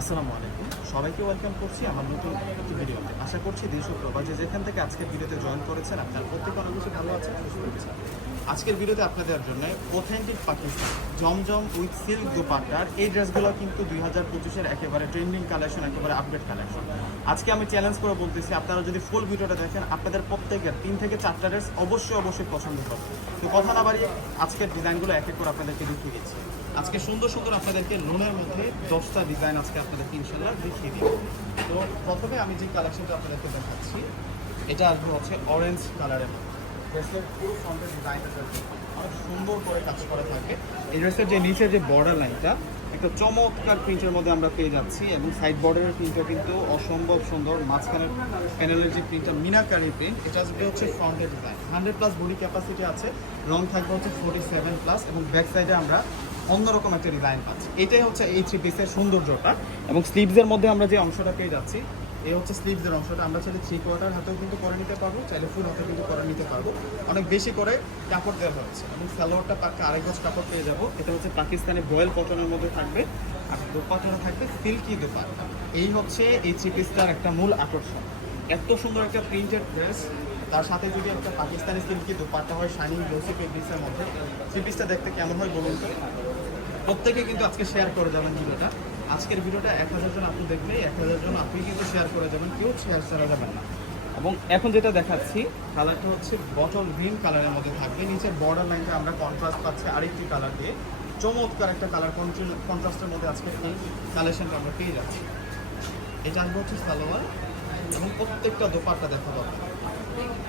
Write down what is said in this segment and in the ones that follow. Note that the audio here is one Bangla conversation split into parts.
আসসালামু আলাইকুম। সবাইকে ওয়েলকাম করছি আমার নতুন একটি ভিডিওতে আশা করছি দেশ ও প্রবাসে যেখান থেকে আজকের ভিডিওতে জয়েন করেছেন, আপনার প্রত্যেক অনেক বেশি ভালো আছেন আজকের ভিডিওতে আপনাদের জন্য authentic Pakistan Zamzam with silk দুপাট্টার এই ড্রেসগুলো কিন্তু দুই হাজার পঁচিশের একেবারে ট্রেন্ডিং কালেকশন একেবারে আপডেট কালেকশন আজকে আমি চ্যালেঞ্জ করে বলতেছি, আপনারা যদি ফুল ভিডিওটা দেখেন, আপনাদের প্রত্যেকের তিন থেকে চারটা ড্রেস অবশ্যই অবশ্যই পছন্দ করবে তো কথা না বাড়িয়ে আজকের ডিজাইনগুলো এক এক করে আপনাদেরকে দেখিয়ে দিচ্ছি। আজকে সুন্দর সুন্দর আপনাদেরকে লোনের মধ্যে দশটা ডিজাইন আজকে আপনাদেরকে ইনশাল্লাহ দেখিয়ে দিব। তো প্রথমে আমি যে কালেকশনটা আপনাদেরকে দেখাচ্ছি, এটা আসবে হচ্ছে অরেঞ্জ কালারের সুন্দর করে কাজ করা থাকে। এই ড্রেসের যে নিচের যে বর্ডার লাইনটা একটা চমৎকার প্রিন্টের মধ্যে আমরা পেয়ে যাচ্ছি এবং সাইড বর্ডারের প্রিন্টটা কিন্তু অসম্ভব সুন্দর। মিনাকারি প্রিন্ট এটা হচ্ছে হান্ড্রেড প্লাস ক্যাপাসিটি আছে থাকবে হচ্ছে ফোর্টি সেভেন প্লাস এবং ব্যাক সাইডে আমরা অন্যরকম একটা ডিজাইন পাচ্ছি। এটাই হচ্ছে এই থ্রি পিসের সৌন্দর্যটা। এবং স্লিভসের মধ্যে আমরা যে অংশটা পেয়ে যাচ্ছি, এই হচ্ছে স্লিভসের অংশটা। আমরা চাইলে থ্রি কোয়ার্টার হাতেও কিন্তু করে নিতে পারব, চাইলে ফুল হাতেও কিন্তু করে নিতে পারব। অনেক বেশি করে কাপড় দেওয়া হচ্ছে। এবং সালোয়ারটা পাক্কা আরেক গজ কাপড় পেয়ে যাব। এটা হচ্ছে পাকিস্তানি বয়েল কটনের মধ্যে থাকবে। আর দোপাট্টাটা থাকবে সিল্কি দোপাট্টা। এই হচ্ছে এই থ্রি পিসটার একটা মূল আকর্ষণ। এত সুন্দর একটা প্রিন্টেড ড্রেস তার সাথে যদি একটা পাকিস্তানি সিল্কি দোপাট্টা হয় শাইনিং গ্লোসি ফেব্রিক্সের মধ্যে থ্রি পিসটা দেখতে কেমন হয় বলুন তো? প্রত্যেকে কিন্তু আজকে শেয়ার করে যাবেন ভিডিওটা। আজকের ভিডিওটা এক হাজার জন আপনি দেখলে, এক হাজার জন আপনি কিন্তু শেয়ার করে যাবেন, কেউ শেয়ার ছাড়া যাবেন না। এবং এখন যেটা দেখাচ্ছি কালারটা হচ্ছে বটল গ্রিন কালারের মধ্যে থাকবে। নিচের বর্ডার লাইনটা আমরা কন্ট্রাস্ট পাচ্ছি আরেকটি কালার দিয়ে। চমৎকার একটা কালার কন্ট্রাস্টের মধ্যে আজকে কালেকশনটা আমরা পেয়ে যাচ্ছি। এটা আসবে হচ্ছে সালোয়ার এবং প্রত্যেকটা দোপাট্টা দেখা পাবে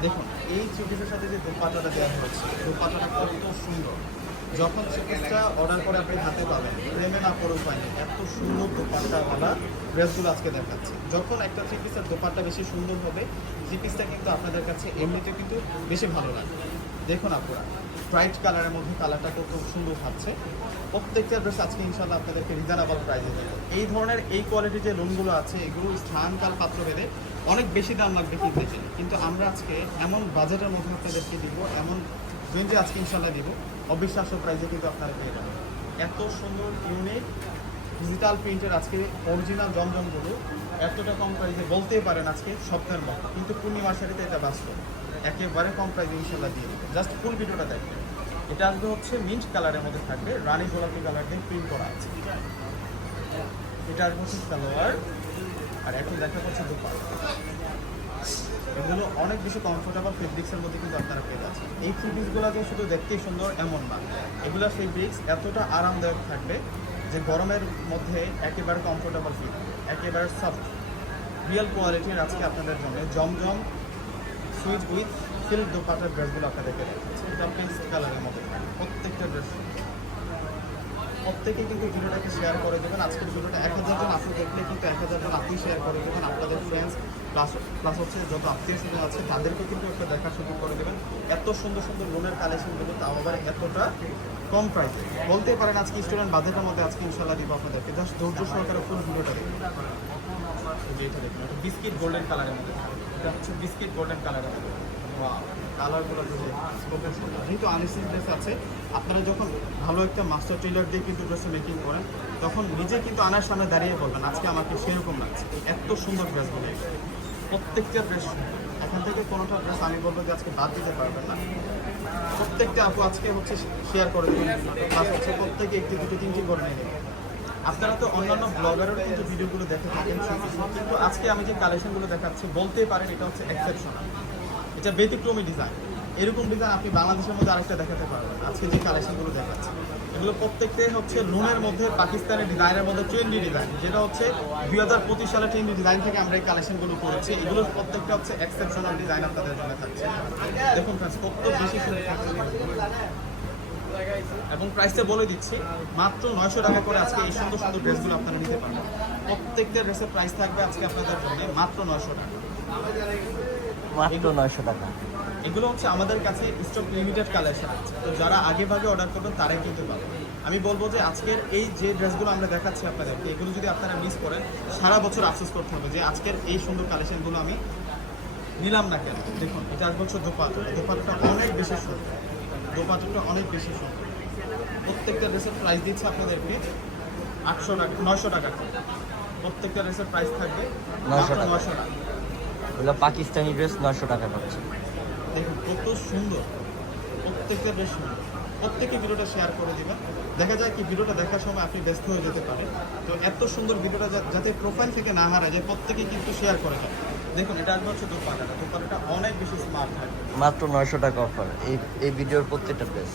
দেখুন, এই চিকিৎসার সাথে যে দোপাট্টাটা দেওয়া হয়েছে দোপাট্টাটা কত সুন্দর। যখন চিকিৎসা অর্ডার করে আপনি হাতে পাবেন প্রেমে না উপায় নেই এত সুন্দর দোপাট্টাওয়ালা ড্রেসগুলো আজকে দেখাচ্ছে। যখন একটা চিকিৎসার পিসের দোপাট্টা বেশি সুন্দর হবে চিকিৎসা কিন্তু আপনাদের কাছে এমনিতে কিন্তু বেশি ভালো লাগবে। দেখুন আপনারা ব্রাইট কালারের মধ্যে কালারটা কত সুন্দর থাকছে। প্রত্যেকটা ড্রেস আজকে ইনশাল্লাহ আপনাদেরকে রিজনেবল প্রাইসে দেবো। এই ধরনের এই কোয়ালিটির যে লোনগুলো আছে, এগুলো স্থান, কাল, পাত্র ভেদে অনেক বেশি দাম লাগবে কিনতে চাই কিন্তু আমরা আজকে এমন বাজেটের মধ্যে আপনাদেরকে দিব, এমন রেঞ্জে আজকে ইনশাল্লাহ দিব, অবিশ্বাস্য প্রাইসে কিন্তু আপনারা পেয়ে যাবেন। এত সুন্দর ইউনিক ডিজিটাল প্রিন্টের আজকে অরিজিনাল জমজমগুলো এতটা কম প্রাইসে বলতেই পারেন আজকে স্বপ্নের মতো। কিন্তু পূর্ণিমা শাড়িতে এটা বাস্তব। একেবারে কম প্রাইসে ইনশাল্লাহ দিয়ে দেবে। জাস্ট ফুল ভিডিওটা দেখবেন। এটা আসবে হচ্ছে মিন্ট কালারের মধ্যে থাকবে রানী গোলাপি কালার দিয়ে প্রিন্ট করা আছে। এটা আসবে হচ্ছে সালোয়ার, আর এখন দেখা যাচ্ছে দোপাট্টা এগুলো অনেক বেশি কমফোর্টেবল ফেব্রিক্সের মধ্যে কিন্তু আপনারা পেয়ে যাচ্ছেন। এই ফেব্রিক্সগুলো যে শুধু দেখতেই সুন্দর, এমন না। এগুলো ফেব্রিক্স এতটা আরামদায়ক থাকবে যে গরমের মধ্যে একেবারে কমফোর্টেবল ফিল একেবারে সফট রিয়েল কোয়ালিটির আজকে আপনাদের জন্য। জমজম সুইচ উইথ সিল্ক দোপাটার ড্রেসগুলো আপনাদেরকে দেখাচ্ছি এটা কালারের মধ্যে। প্রত্যেকটা ড্রেস প্রত্যেকে কিন্তু ভিডিওটাকে শেয়ার করে দেবেন। আজকের ভিডিওটা এক হাজার জন আপনি দেখলে কিন্তু এক হাজার জন আপনি শেয়ার করে দেবেন। আপনাদের ফ্রেন্ডস প্লাস প্লাস হচ্ছে যত আত্মীয় স্বজন আছে, তাদেরকে কিন্তু একটা দেখা সুযোগ করে দেবেন। এত সুন্দর সুন্দর লোনের কালেকশনগুলো তাও আবার এতটা কম প্রাইসে বলতেই পারেন আজকে স্টুডেন্ট বাজেটের মধ্যে আজকে ইনশাল্লাহ দিব আপনাদেরকে। জাস্ট ধৈর্য সহকারে ফুল ভিডিওটা দেখুন। বিস্কিট গোল্ডেন কালারের মধ্যে। এটা হচ্ছে বিস্কিট গোল্ডেন কালারের মধ্যে। কালারগুলো স্পোকেন আছে। আপনারা যখন ভালো একটা মাস্টার টেলার দিয়ে কিন্তু ড্রেসে মেকিং করেন, তখন নিজে কিন্তু আনার সামনে দাঁড়িয়ে বলবেন, আজকে আমাকে সেরকম লাগছে। এত সুন্দর ড্রেসগুলো প্রত্যেকটা ড্রেস এখান থেকে কোনোটা ড্রেস আমি বলব যে আজকে বাদ দিতে পারবেন না। প্রত্যেকটা আপু আজকে হচ্ছে শেয়ার করে দেবেন। প্লাস হচ্ছে প্রত্যেকে একটি, দুটো, তিনটি করে নিয়ে আপনারা তো অন্যান্য ব্লগারের কিন্তু ভিডিওগুলো দেখে থাকেন কিন্তু আজকে আমি যে কালেকশনগুলো দেখাচ্ছি, বলতেই পারেন এটা হচ্ছে এক্সেপশনাল এটা ব্যতিক্রমী ডিজাইন এরকম ডিজাইন আপনি বাংলাদেশের মধ্যে আরেকটা দেখাতে পারবেন। আজকে যে কালেকশনগুলো দেখাচ্ছি, এগুলো প্রত্যেকটাই হচ্ছে লোনের মধ্যে, পাকিস্তানের ডিজাইনের মধ্যে ট্রেন্ডি ডিজাইন যেটা হচ্ছে দুই হাজার পঁচিশ সালে ট্রেন্ডি ডিজাইন থেকে আমরা এই কালেকশনগুলো করেছি। এগুলোর প্রত্যেকটা হচ্ছে এক্সেপশনাল ডিজাইন আপনাদের জন্য থাকছে। দেখুন কত বেশি এবং প্রাইসটা বলে দিচ্ছি, মাত্র নয়শো টাকা করে আজকে এই সুন্দর সুন্দর ড্রেসগুলো আপনারা নিতে পারবেন। প্রত্যেকটা ড্রেসের প্রাইস থাকবে আজকে আপনাদের জন্য মাত্র নয়শো টাকা। মাত্র নয়শো টাকা। এগুলো হচ্ছে আমাদের কাছে স্টক লিমিটেড কালেকশন আছে তো যারা আগে ভাগে অর্ডার করবেন তারাই কিনতে পারবেন আমি বলব যে আজকের এই যে ড্রেসগুলো আমরা দেখাচ্ছি আপনাদেরকে এগুলো যদি আপনারা মিস করেন সারা বছর আফসোস করতে হবে যে আজকের এই সুন্দর কালেকশনগুলো আমি নিলাম না কেন? দেখুন এটা এক বছর দোপাট দোপাটটা অনেক বেশি সুন্দর। দোপাটটা অনেক বেশি সুন্দর। প্রত্যেকটা ড্রেসের প্রাইস দিচ্ছে আপনাদেরকে আটশো টাকা নয়শো টাকা প্রত্যেকটা ড্রেসের প্রাইস থাকবে 900 টাকা। এগুলো পাকিস্তানি ড্রেস নয়শো টাকা পাচ্ছে দেখুন কত সুন্দর। প্রত্যেকটা বেশ সুন্দর। প্রত্যেকে ভিডিওটা শেয়ার করে দিবেন। দেখা যায় কি ভিডিওটা দেখার সময় আপনি ব্যস্ত হয়ে যেতে পারেন। তো এত সুন্দর ভিডিওটা যাতে প্রোফাইল থেকে না হারায় যে প্রত্যেকে কিন্তু শেয়ার করে দেয়। দেখুন এটা আসবে হচ্ছে দোপাটাটা দোপাটাটা অনেক বেশি স্মার্ট মাত্র নয়শো টাকা অফার এই এই ভিডিওর প্রত্যেকটা ড্রেস